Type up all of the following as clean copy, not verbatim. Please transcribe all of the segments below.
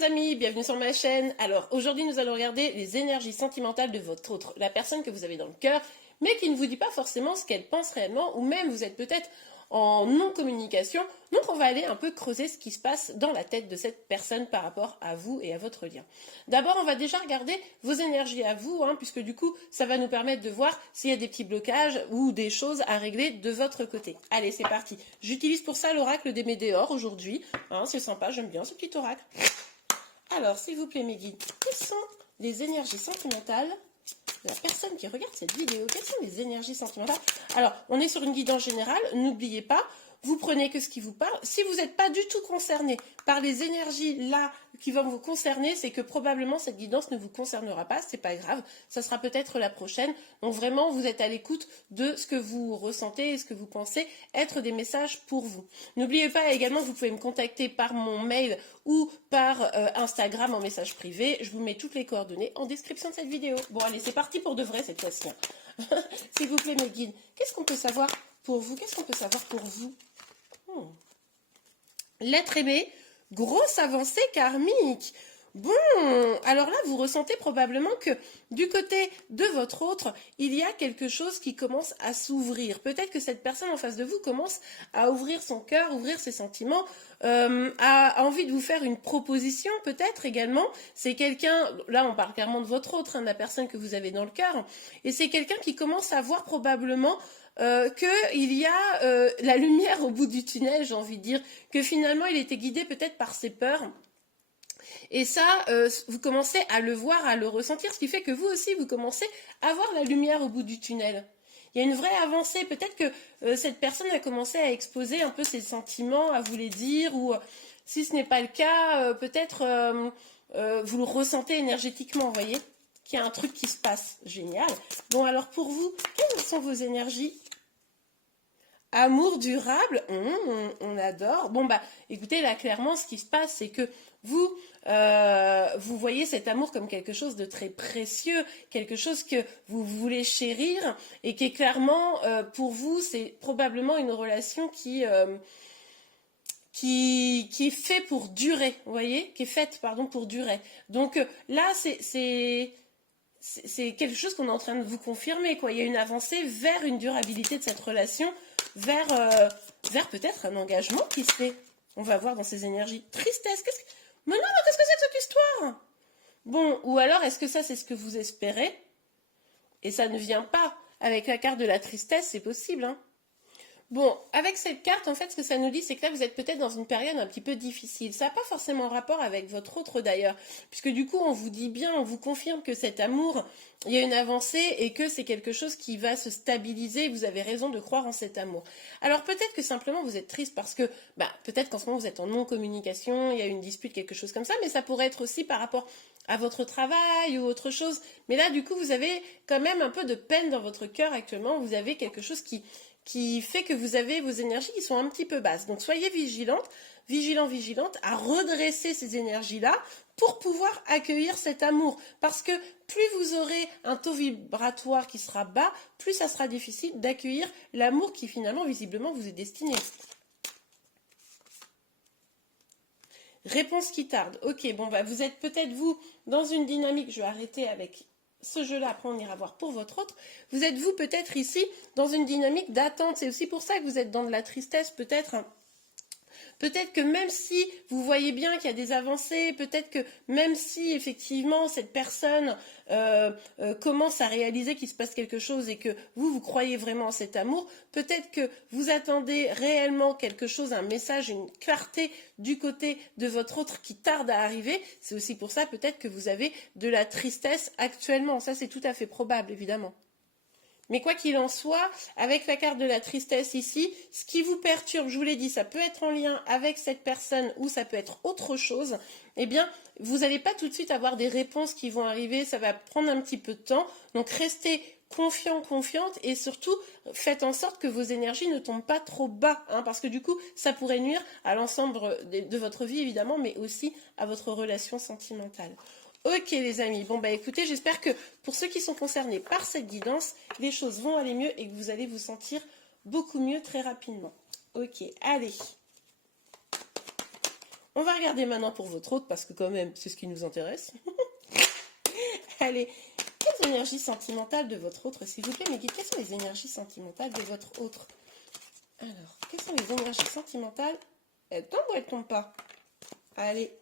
les amis, bienvenue sur ma chaîne. Alors aujourd'hui nous allons regarder les énergies sentimentales de votre autre, la personne que vous avez dans le cœur, mais qui ne vous dit pas forcément ce qu'elle pense réellement, ou même vous êtes peut-être en non-communication. Donc on va aller un peu creuser ce qui se passe dans la tête de cette personne par rapport à vous et à votre lien. D'abord on va déjà regarder vos énergies à vous, puisque du coup ça va nous permettre de voir s'il y a des petits blocages ou des choses à régler de votre côté. Allez c'est parti. J'utilise pour ça l'oracle des Médéors aujourd'hui. C'est sympa, j'aime bien ce petit oracle. Alors s'il vous plaît mes guides, quelles sont les énergies sentimentales de la personne qui regarde cette vidéo? Quelles sont les énergies sentimentales? Alors, on est sur une guidance générale, n'oubliez pas, vous prenez que ce qui vous parle. Si vous n'êtes pas du tout concerné par les énergies là qui vont vous concerner, c'est que probablement cette guidance ne vous concernera pas, c'est pas grave, ça sera peut-être la prochaine. Donc vraiment, vous êtes à l'écoute de ce que vous ressentez et ce que vous pensez être des messages pour vous. N'oubliez pas également, vous pouvez me contacter par mon mail ou par Instagram en message privé. Je vous mets toutes les coordonnées en description de cette vidéo. Bon allez, c'est parti pour de vrai cette fois-ci. S'il vous plaît mes guides, qu'est-ce qu'on peut savoir pour vous? Qu'est-ce qu'on peut savoir pour vous? L'être aimé, grosse avancée karmique. Bon, alors là, vous ressentez probablement que du côté de votre autre, il y a quelque chose qui commence à s'ouvrir. Peut-être que cette personne en face de vous commence à ouvrir son cœur, ouvrir ses sentiments, a envie de vous faire une proposition peut-être également. C'est quelqu'un, là on parle clairement de votre autre, de la personne que vous avez dans le cœur, et c'est quelqu'un qui commence à voir probablement qu'il y a la lumière au bout du tunnel, j'ai envie de dire, que finalement il était guidé peut-être par ses peurs. Et ça, vous commencez à le voir, à le ressentir, ce qui fait que vous aussi, vous commencez à voir la lumière au bout du tunnel. Il y a une vraie avancée, peut-être que cette personne a commencé à exposer un peu ses sentiments, à vous les dire, ou si ce n'est pas le cas, peut-être vous le ressentez énergétiquement, vous voyez, qu'il y a un truc qui se passe. Génial. Bon, alors pour vous, quelles sont vos énergies? Amour durable, on adore. Bon, bah, écoutez, là, clairement, ce qui se passe, c'est que vous, vous voyez cet amour comme quelque chose de très précieux, quelque chose que vous voulez chérir, et qui est clairement, pour vous, c'est probablement une relation qui est fait pour durer, vous voyez, qui est faite, pardon, pour durer. Donc là, c'est quelque chose qu'on est en train de vous confirmer, quoi. Il y a une avancée vers une durabilité de cette relation, vers peut-être un engagement qui se fait. On va voir dans ces énergies. Tristesse, mais non, mais qu'est-ce que c'est que cette histoire? Bon, ou alors, est-ce que ça, c'est ce que vous espérez? Et ça ne vient pas. Avec la carte de la tristesse, c'est possible, Bon, avec cette carte, en fait, ce que ça nous dit, c'est que là, vous êtes peut-être dans une période un petit peu difficile. Ça n'a pas forcément rapport avec votre autre, d'ailleurs, puisque du coup, on vous dit bien, on vous confirme que cet amour, il y a une avancée et que c'est quelque chose qui va se stabiliser. Vous avez raison de croire en cet amour. Alors, peut-être que simplement, vous êtes triste parce que, peut-être qu'en ce moment, vous êtes en non-communication, il y a une dispute, quelque chose comme ça, mais ça pourrait être aussi par rapport à votre travail ou autre chose. Mais là, du coup, vous avez quand même un peu de peine dans votre cœur actuellement. Vous avez quelque chose qui fait que vous avez vos énergies qui sont un petit peu basses. Donc soyez vigilante à redresser ces énergies-là pour pouvoir accueillir cet amour. Parce que plus vous aurez un taux vibratoire qui sera bas, plus ça sera difficile d'accueillir l'amour qui finalement, visiblement, vous est destiné. Réponse qui tarde. Ok, bon, vous êtes peut-être, vous, dans une dynamique, je vais arrêter avec ce jeu-là, après on ira voir pour votre autre. Vous êtes, vous, peut-être ici, dans une dynamique d'attente. C'est aussi pour ça que vous êtes dans de la tristesse, peut-être. Peut-être que même si vous voyez bien qu'il y a des avancées, peut-être que même si effectivement cette personne commence à réaliser qu'il se passe quelque chose et que vous croyez vraiment en cet amour, peut-être que vous attendez réellement quelque chose, un message, une clarté du côté de votre autre qui tarde à arriver. C'est aussi pour ça peut-être que vous avez de la tristesse actuellement. Ça, c'est tout à fait probable, évidemment. Mais quoi qu'il en soit, avec la carte de la tristesse ici, ce qui vous perturbe, je vous l'ai dit, ça peut être en lien avec cette personne ou ça peut être autre chose, eh bien, vous n'allez pas tout de suite avoir des réponses qui vont arriver, ça va prendre un petit peu de temps. Donc, restez confiant, confiante et surtout, faites en sorte que vos énergies ne tombent pas trop bas, parce que du coup, ça pourrait nuire à l'ensemble de votre vie, évidemment, mais aussi à votre relation sentimentale. Ok les amis, bon écoutez, j'espère que pour ceux qui sont concernés par cette guidance, les choses vont aller mieux et que vous allez vous sentir beaucoup mieux très rapidement. Ok, allez. On va regarder maintenant pour votre autre, parce que quand même, c'est ce qui nous intéresse. Allez, quelles énergies sentimentales de votre autre, s'il vous plaît, mes guides, quelles sont les énergies sentimentales de votre autre? Alors, quelles sont les énergies sentimentales? Elle tombe ou elle tombe pas? Allez.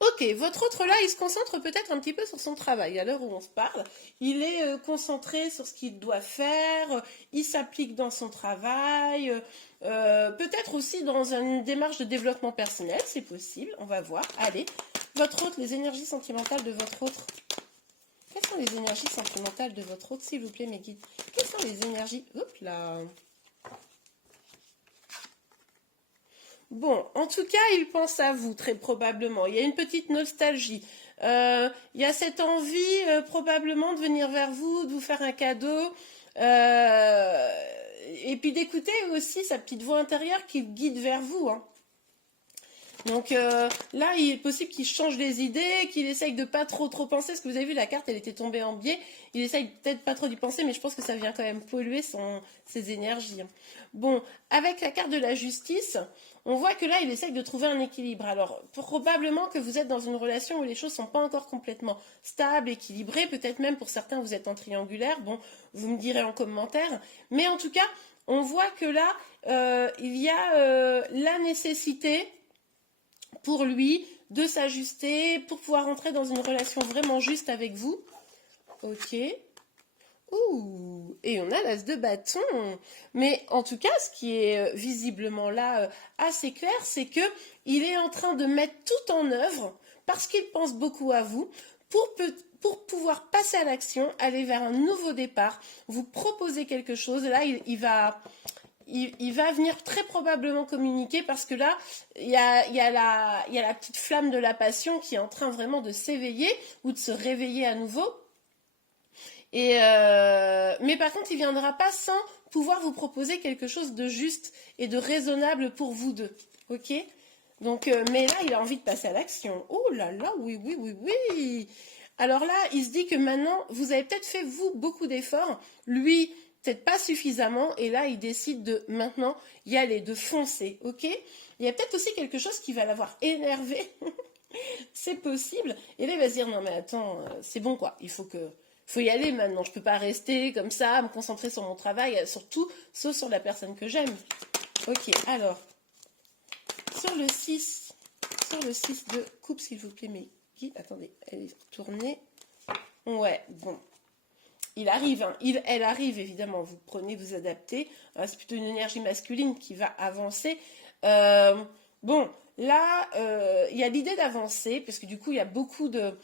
Ok, votre autre là, il se concentre peut-être un petit peu sur son travail. À l'heure où on se parle, il est concentré sur ce qu'il doit faire, il s'applique dans son travail, peut-être aussi dans une démarche de développement personnel, c'est possible, on va voir. Allez, votre autre, les énergies sentimentales de votre autre. Quelles sont les énergies sentimentales de votre autre, s'il vous plaît, mes guides? Quelles sont les énergies... Hop là. Bon, en tout cas, il pense à vous, très probablement. Il y a une petite nostalgie. Il y a cette envie, probablement, de venir vers vous, de vous faire un cadeau. Et puis d'écouter aussi sa petite voix intérieure qui le guide vers vous, hein. Donc là, il est possible qu'il change les idées, qu'il essaye de pas trop penser, parce que vous avez vu, la carte, elle était tombée en biais. Il essaye peut-être pas trop d'y penser, mais je pense que ça vient quand même polluer ses énergies, hein. Bon, avec la carte de la justice, on voit que là, il essaye de trouver un équilibre. Alors, probablement que vous êtes dans une relation où les choses sont pas encore complètement stables, équilibrées. Peut-être même pour certains, vous êtes en triangulaire. Bon, vous me direz en commentaire. Mais en tout cas, on voit que là, il y a la nécessité pour lui de s'ajuster, pour pouvoir entrer dans une relation vraiment juste avec vous. Ok. Ouh, et on a l'as de bâton. Mais en tout cas, ce qui est visiblement là assez clair, c'est que il est en train de mettre tout en œuvre parce qu'il pense beaucoup à vous pour pouvoir passer à l'action, aller vers un nouveau départ, vous proposer quelque chose. Là, il va venir très probablement communiquer parce que là, il y a la petite flamme de la passion qui est en train vraiment de s'éveiller ou de se réveiller à nouveau. Mais par contre, il ne viendra pas sans pouvoir vous proposer quelque chose de juste et de raisonnable pour vous deux. Ok? Donc, mais là, il a envie de passer à l'action. Oh là là, oui, oui, oui, oui. Alors là, il se dit que maintenant, vous avez peut-être fait, vous, beaucoup d'efforts. Lui, peut-être pas suffisamment. Et là, il décide de maintenant y aller, de foncer. Ok? Il y a peut-être aussi quelque chose qui va l'avoir énervé. C'est possible. Et là, il va se dire, non mais attends, c'est bon quoi. Faut y aller maintenant. Je peux pas rester comme ça, me concentrer sur mon travail, surtout, sauf sur la personne que j'aime. Ok, alors, sur le 6 de coupe, s'il vous plaît, mais attendez, elle est tournée. Ouais, bon. Il arrive, hein. Elle arrive, évidemment. Vous prenez, vous adaptez. C'est plutôt une énergie masculine qui va avancer. Bon, là, il y a l'idée d'avancer, parce que du coup, il y a beaucoup d'envie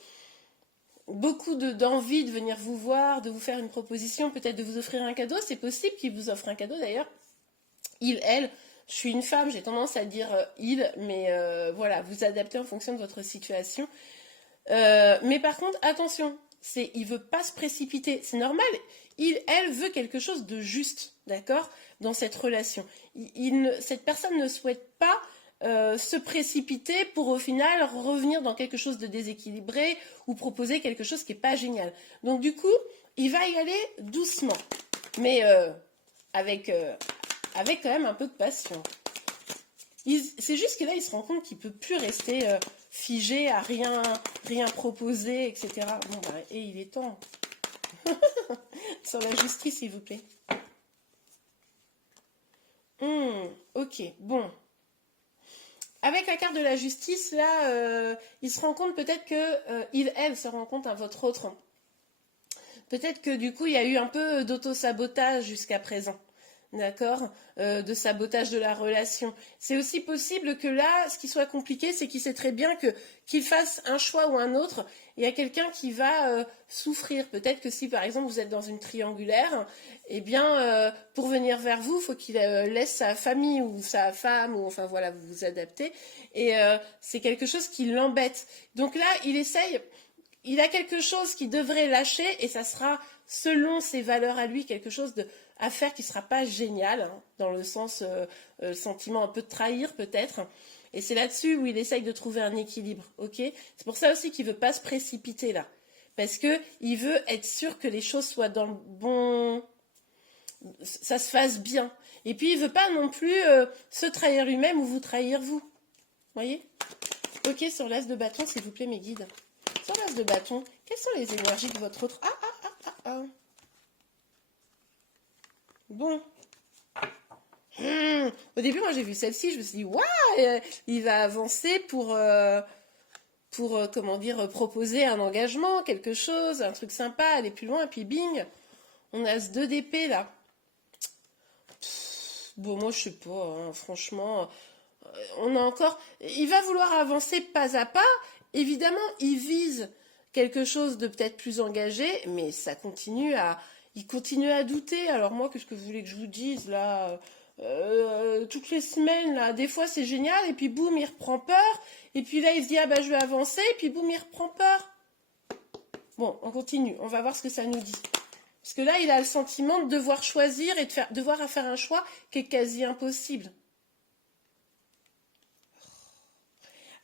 de venir vous voir, de vous faire une proposition, peut-être de vous offrir un cadeau. C'est possible qu'il vous offre un cadeau, d'ailleurs. Il, elle, je suis une femme, j'ai tendance à dire il, mais voilà, vous adaptez en fonction de votre situation. Mais par contre, attention, il veut pas se précipiter, c'est normal. Elle veut quelque chose de juste, d'accord, dans cette relation. Cette personne ne souhaite pas se précipiter pour au final revenir dans quelque chose de déséquilibré ou proposer quelque chose qui n'est pas génial. Donc du coup, il va y aller doucement, mais avec quand même un peu de passion. C'est juste que là, il se rend compte qu'il ne peut plus rester figé à rien proposer, etc. Bon, bah, et il est temps. Sur la justice, s'il vous plaît. Ok, bon. Avec la carte de la justice, là, il se rend compte peut-être que elle se rend compte à votre autre. Peut-être que du coup, il y a eu un peu d'auto-sabotage jusqu'à présent. D'accord, de sabotage de la relation. C'est aussi possible que là, ce qui soit compliqué, c'est qu'il sait très bien qu'il fasse un choix ou un autre. Il y a quelqu'un qui va souffrir. Peut-être que si, par exemple, vous êtes dans une triangulaire, eh bien, pour venir vers vous, il faut qu'il laisse sa famille ou sa femme, ou enfin voilà, vous vous adaptez. Et c'est quelque chose qui l'embête. Donc là, il a quelque chose qui devrait lâcher, et ça sera, selon ses valeurs à lui, quelque chose à faire qui ne sera pas génial, hein, dans le sens sentiment un peu de trahir peut-être. Et c'est là-dessus où il essaye de trouver un équilibre, ok? C'est pour ça aussi qu'il ne veut pas se précipiter là. Parce qu'il veut être sûr que les choses soient dans ça se fasse bien. Et puis il veut pas non plus se trahir lui-même ou vous trahir vous. Voyez? Ok, sur l'as de bâton, s'il vous plaît, mes guides. Sur l'as de bâton, quelles sont les énergies de votre autre... Ah. Bon. Au début, moi, j'ai vu celle-ci, je me suis dit, waouh, il va avancer pour comment dire, proposer un engagement, quelque chose, un truc sympa, aller plus loin, et puis bing, on a ce 2 d'épée, là. Bon, moi, je sais pas, hein, franchement, on a encore... Il va vouloir avancer pas à pas, évidemment, il vise quelque chose de peut-être plus engagé, mais ça continue à... Il continue à douter, alors moi, qu'est-ce que vous voulez que je vous dise, là toutes les semaines, là, des fois c'est génial, et puis boum, il reprend peur, et puis là il se dit, ah bah je vais avancer, et puis boum, il reprend peur. Bon, on continue, on va voir ce que ça nous dit. Parce que là, il a le sentiment de devoir choisir et de devoir faire un choix qui est quasi impossible.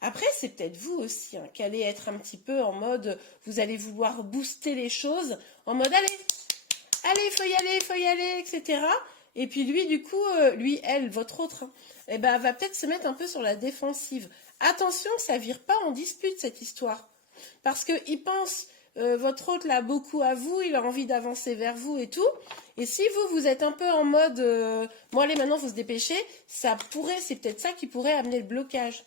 Après, c'est peut-être vous aussi, hein, qui allez être un petit peu en mode, vous allez vouloir booster les choses, en mode, allez, il faut y aller, etc. Et puis lui, du coup, elle, votre autre, hein, eh ben, va peut-être se mettre un peu sur la défensive. Attention que ça vire pas en dispute, cette histoire. Parce qu'il pense, votre autre là, beaucoup à vous, il a envie d'avancer vers vous et tout. Et si vous êtes un peu en mode, bon allez, maintenant, faut se dépêcher, c'est peut-être ça qui pourrait amener le blocage.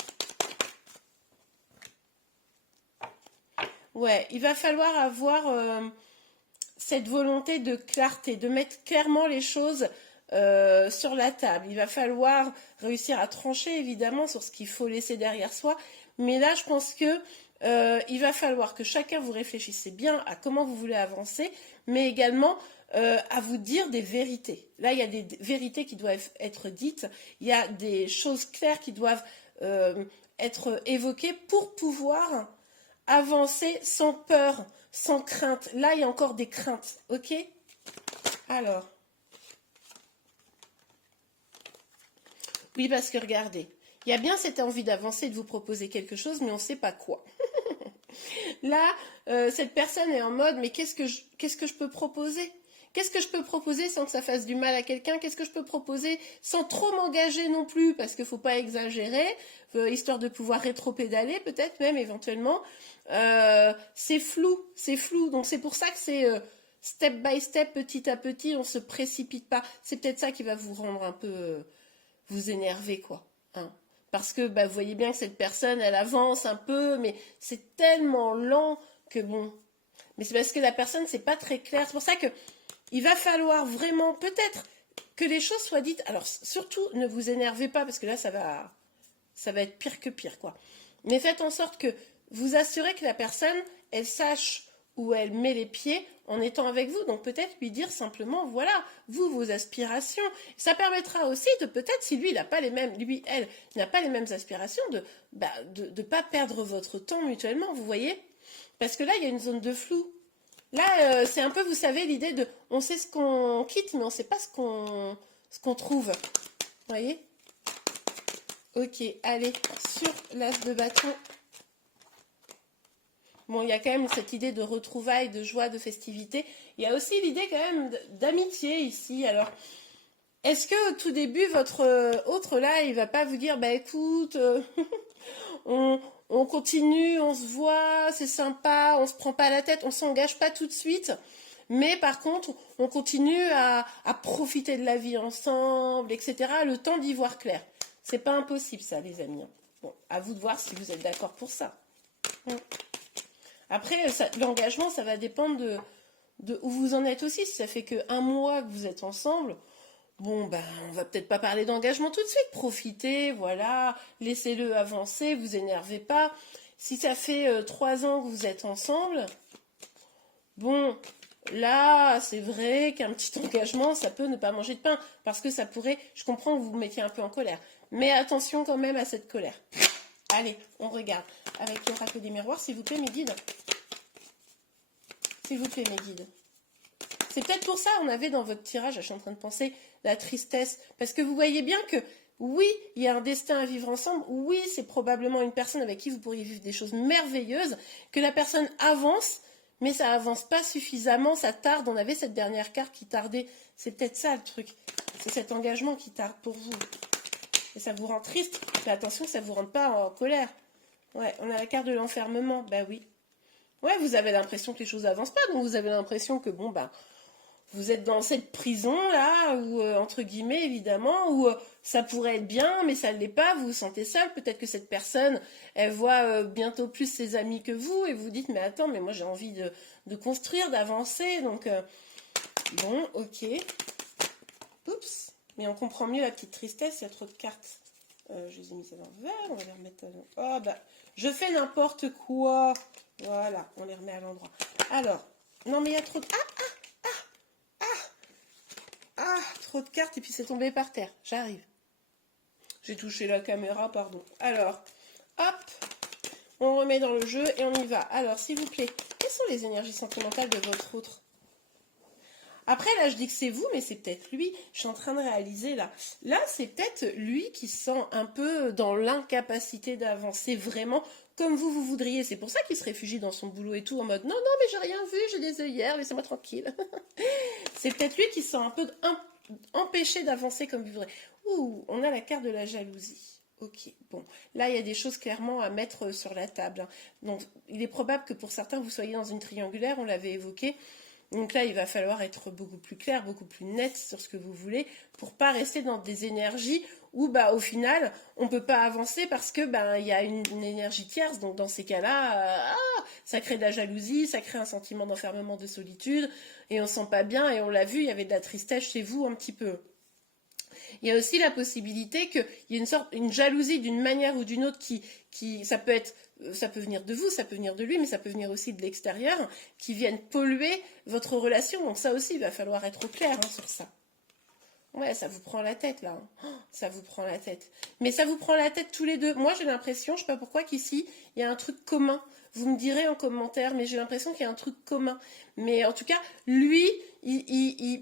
Ouais, il va falloir avoir cette volonté de clarté, de mettre clairement les choses sur la table. Il va falloir réussir à trancher évidemment sur ce qu'il faut laisser derrière soi. Mais là, je pense que il va falloir que chacun vous réfléchisse bien à comment vous voulez avancer, mais également à vous dire des vérités. Là, il y a des vérités qui doivent être dites. Il y a des choses claires qui doivent être évoquées pour pouvoir avancer sans peur, sans crainte. Là, il y a encore des craintes, ok? Alors. Oui, parce que regardez, il y a bien cette envie d'avancer, de vous proposer quelque chose, mais on ne sait pas quoi. Là, cette personne est en mode, mais qu'est-ce que je peux proposer? Qu'est-ce que je peux proposer sans que ça fasse du mal à quelqu'un? Qu'est-ce que je peux proposer sans trop m'engager non plus? Parce qu'il ne faut pas exagérer, histoire de pouvoir rétro-pédaler peut-être même éventuellement. C'est flou. Donc c'est pour ça que c'est step by step, petit à petit, on ne se précipite pas. C'est peut-être ça qui va vous rendre un peu... vous énerver, quoi. Hein. Parce que vous voyez bien que cette personne, elle avance un peu, mais c'est tellement lent que bon... Mais c'est parce que la personne, c'est pas très clair. C'est pour ça que il va falloir vraiment, peut-être, que les choses soient dites. Alors, surtout, ne vous énervez pas, parce que là, ça va être pire que pire, quoi. Mais faites en sorte que vous assurez que la personne, elle sache où elle met les pieds en étant avec vous. Donc, peut-être lui dire simplement, voilà, vous, vos aspirations. Ça permettra aussi de, peut-être, si lui, il n'a pas les mêmes, lui, elle, n'a pas les mêmes aspirations, de pas perdre votre temps mutuellement, vous voyez? Parce que là, il y a une zone de flou. Là, c'est un peu, vous savez, l'idée de, on sait ce qu'on quitte, mais on ne sait pas ce qu'on trouve. Vous voyez? Ok, allez, sur l'as de bâton. Bon, il y a quand même cette idée de retrouvailles, de joie, de festivité. Il y a aussi l'idée quand même d'amitié ici. Alors, est-ce que au tout début, votre autre là, il va pas vous dire, bah écoute, on continue, on se voit, c'est sympa, on se prend pas la tête, on s'engage pas tout de suite. Mais par contre, on continue à profiter de la vie ensemble, etc. Le temps d'y voir clair. C'est pas impossible ça, les amis. Bon, à vous de voir si vous êtes d'accord pour ça. Après, l'engagement, ça va dépendre de où vous en êtes aussi. Si ça fait que 1 mois que vous êtes ensemble, bon, on va peut-être pas parler d'engagement tout de suite. Profitez, voilà, laissez-le avancer, vous énervez pas. Si ça fait 3 ans que vous êtes ensemble, bon, là, c'est vrai qu'un petit engagement, ça peut ne pas manger de pain. Parce que ça pourrait, je comprends que vous vous mettiez un peu en colère. Mais attention quand même à cette colère. Allez, on regarde. Avec l'oracle des miroirs, s'il vous plaît, mes guides. S'il vous plaît, mes guides. C'est peut-être pour ça, on avait dans votre tirage, je suis en train de penser, la tristesse. Parce que vous voyez bien que, oui, il y a un destin à vivre ensemble. Oui, c'est probablement une personne avec qui vous pourriez vivre des choses merveilleuses. Que la personne avance, mais ça avance pas suffisamment, ça tarde. On avait cette dernière carte qui tardait. C'est peut-être ça le truc. C'est cet engagement qui tarde pour vous. Et ça vous rend triste. Mais attention, ça vous rende pas en colère. Ouais, on a la carte de l'enfermement. Bah oui. Ouais, vous avez l'impression que les choses avancent pas. Donc vous avez l'impression que bon, bah, vous êtes dans cette prison là, où, entre guillemets, évidemment, où ça pourrait être bien, mais ça ne l'est pas, vous vous sentez seul. Peut-être que cette personne, elle voit bientôt plus ses amis que vous, et vous dites, mais attends, mais moi j'ai envie de construire, d'avancer, donc bon, ok. Oups, mais on comprend mieux la petite tristesse, il y a trop de cartes. Je les ai mises à l'envers, on va les remettre à... Oh bah, je fais n'importe quoi. Voilà, on les remet à l'endroit. Alors, non mais il y a trop de... Ah, trop de cartes et puis c'est tombé par terre. J'arrive. J'ai touché la caméra, pardon. Alors, hop, on remet dans le jeu et on y va. Alors, s'il vous plaît, quelles sont les énergies sentimentales de votre autre? Après, là, je dis que c'est vous, mais c'est peut-être lui. Je suis en train de réaliser, là. Là, c'est peut-être lui qui se sent un peu dans l'incapacité d'avancer vraiment comme vous voudriez. C'est pour ça qu'il se réfugie dans son boulot et tout, en mode, non, non, mais j'ai rien vu, j'ai des œillères, laissez-moi tranquille. C'est peut-être lui qui se sent un peu empêché d'avancer comme il voudrait. Ouh, on a la carte de la jalousie. Ok, bon. Là, il y a des choses clairement à mettre sur la table, hein. Donc, il est probable que pour certains, vous soyez dans une triangulaire, on l'avait évoqué. Donc là, il va falloir être beaucoup plus clair, beaucoup plus net sur ce que vous voulez pour pas rester dans des énergies où, bah, au final, on peut pas avancer parce que, bah, il y a une énergie tierce. Donc dans ces cas-là, ça crée de la jalousie, ça crée un sentiment d'enfermement, de solitude, et on sent pas bien. Et on l'a vu, il y avait de la tristesse chez vous un petit peu. Il y a aussi la possibilité qu'il y ait une jalousie d'une manière ou d'une autre ça peut venir de vous, ça peut venir de lui, mais ça peut venir aussi de l'extérieur, qui viennent polluer votre relation. Donc ça aussi, il va falloir être au clair, hein, sur ça. Ouais, ça vous prend la tête, là, hein. Oh, ça vous prend la tête. Mais ça vous prend la tête tous les deux. Moi, j'ai l'impression, je sais pas pourquoi, qu'ici, il y a un truc commun. Vous me direz en commentaire, mais j'ai l'impression qu'il y a un truc commun. Mais en tout cas, lui,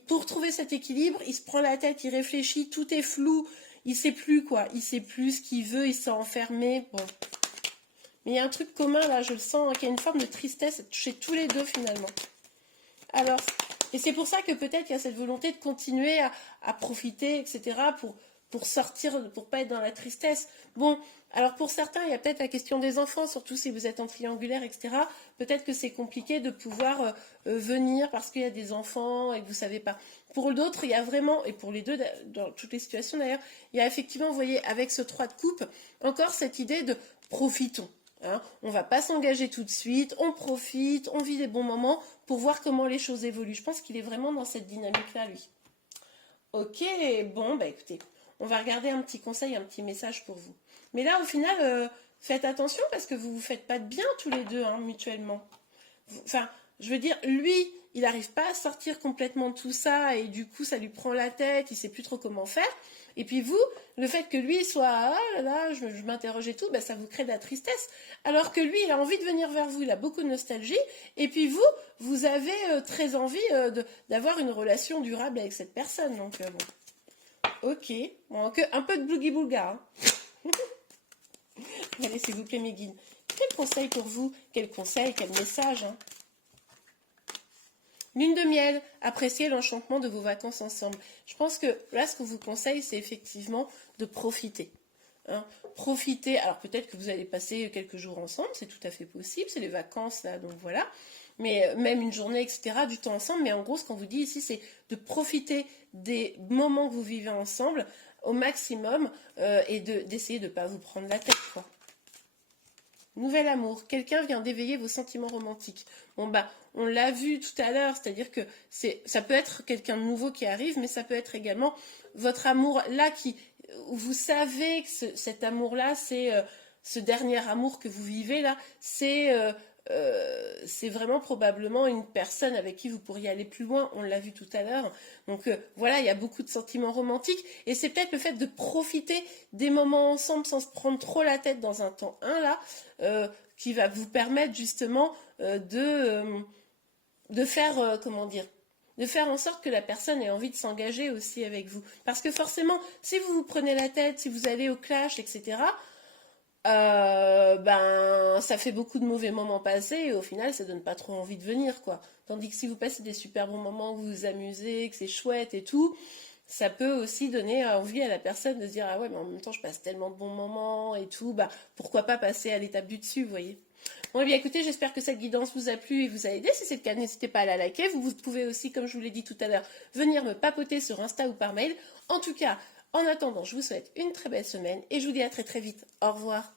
pour trouver cet équilibre, il se prend la tête, il réfléchit, tout est flou, il sait plus quoi, il sait plus ce qu'il veut, il s'est enfermé. Bon. Mais il y a un truc commun là, je le sens, hein, qu'il y a une forme de tristesse chez tous les deux finalement. Alors, et c'est pour ça que peut-être il y a cette volonté de continuer à profiter, etc., pour sortir, pour pas être dans la tristesse. Bon, alors pour certains, il y a peut-être la question des enfants, surtout si vous êtes en triangulaire, etc. Peut-être que c'est compliqué de pouvoir venir parce qu'il y a des enfants et que vous savez pas. Pour d'autres, il y a vraiment, et pour les deux, dans toutes les situations d'ailleurs, il y a effectivement, vous voyez, avec ce 3 de coupe, encore cette idée de profitons. Hein, on ne va pas s'engager tout de suite, on profite, on vit des bons moments pour voir comment les choses évoluent. Je pense qu'il est vraiment dans cette dynamique-là, lui. Ok, bon, bah écoutez, on va regarder un petit conseil, un petit message pour vous. Mais là, au final, faites attention parce que vous ne vous faites pas de bien tous les deux, hein, mutuellement. Enfin, je veux dire, lui, il n'arrive pas à sortir complètement de tout ça et du coup, ça lui prend la tête, il ne sait plus trop comment faire. Et puis vous, le fait que lui soit ah là là, je m'interroge et tout, ben ça vous crée de la tristesse. Alors que lui, il a envie de venir vers vous, il a beaucoup de nostalgie. Et puis vous, vous avez très envie d'avoir une relation durable avec cette personne. Donc bon, ok, bon, un peu de boogie-boulga. Hein. Allez, s'il vous plaît, mes guides. Quel conseil pour vous? Quel conseil, quel message, hein? Lune de miel, appréciez l'enchantement de vos vacances ensemble. Je pense que là, ce que je vous conseille, c'est effectivement de profiter. Hein. Profiter, alors peut-être que vous allez passer quelques jours ensemble, c'est tout à fait possible, c'est les vacances là, donc voilà. Mais même une journée, etc., du temps ensemble. Mais en gros, ce qu'on vous dit ici, c'est de profiter des moments que vous vivez ensemble au maximum et d'essayer de ne pas vous prendre la tête, quoi. Nouvel amour, quelqu'un vient d'éveiller vos sentiments romantiques. Bon bah, on l'a vu tout à l'heure, c'est-à-dire que ça peut être quelqu'un de nouveau qui arrive, mais ça peut être également votre amour là vous savez que cet amour-là, c'est ce dernier amour que vous vivez là, c'est vraiment probablement une personne avec qui vous pourriez aller plus loin, on l'a vu tout à l'heure. Donc voilà, il y a beaucoup de sentiments romantiques et c'est peut-être le fait de profiter des moments ensemble sans se prendre trop la tête dans un temps là qui va vous permettre justement de faire, comment dire, de faire en sorte que la personne ait envie de s'engager aussi avec vous. Parce que forcément, si vous vous prenez la tête, si vous allez au clash, etc., ben ça fait beaucoup de mauvais moments passés et au final, ça donne pas trop envie de venir, quoi. Tandis que si vous passez des super bons moments, que vous vous amusez, que c'est chouette et tout, ça peut aussi donner envie à la personne de se dire, ah ouais, mais en même temps, je passe tellement de bons moments et tout, bah pourquoi pas passer à l'étape du dessus, vous voyez. Bon, eh bien écoutez, j'espère que cette guidance vous a plu et vous a aidé. Si c'est le cas, n'hésitez pas à la liker. Vous pouvez aussi, comme je vous l'ai dit tout à l'heure, venir me papoter sur Insta ou par mail. En tout cas, en attendant, je vous souhaite une très belle semaine et je vous dis à très très vite. Au revoir.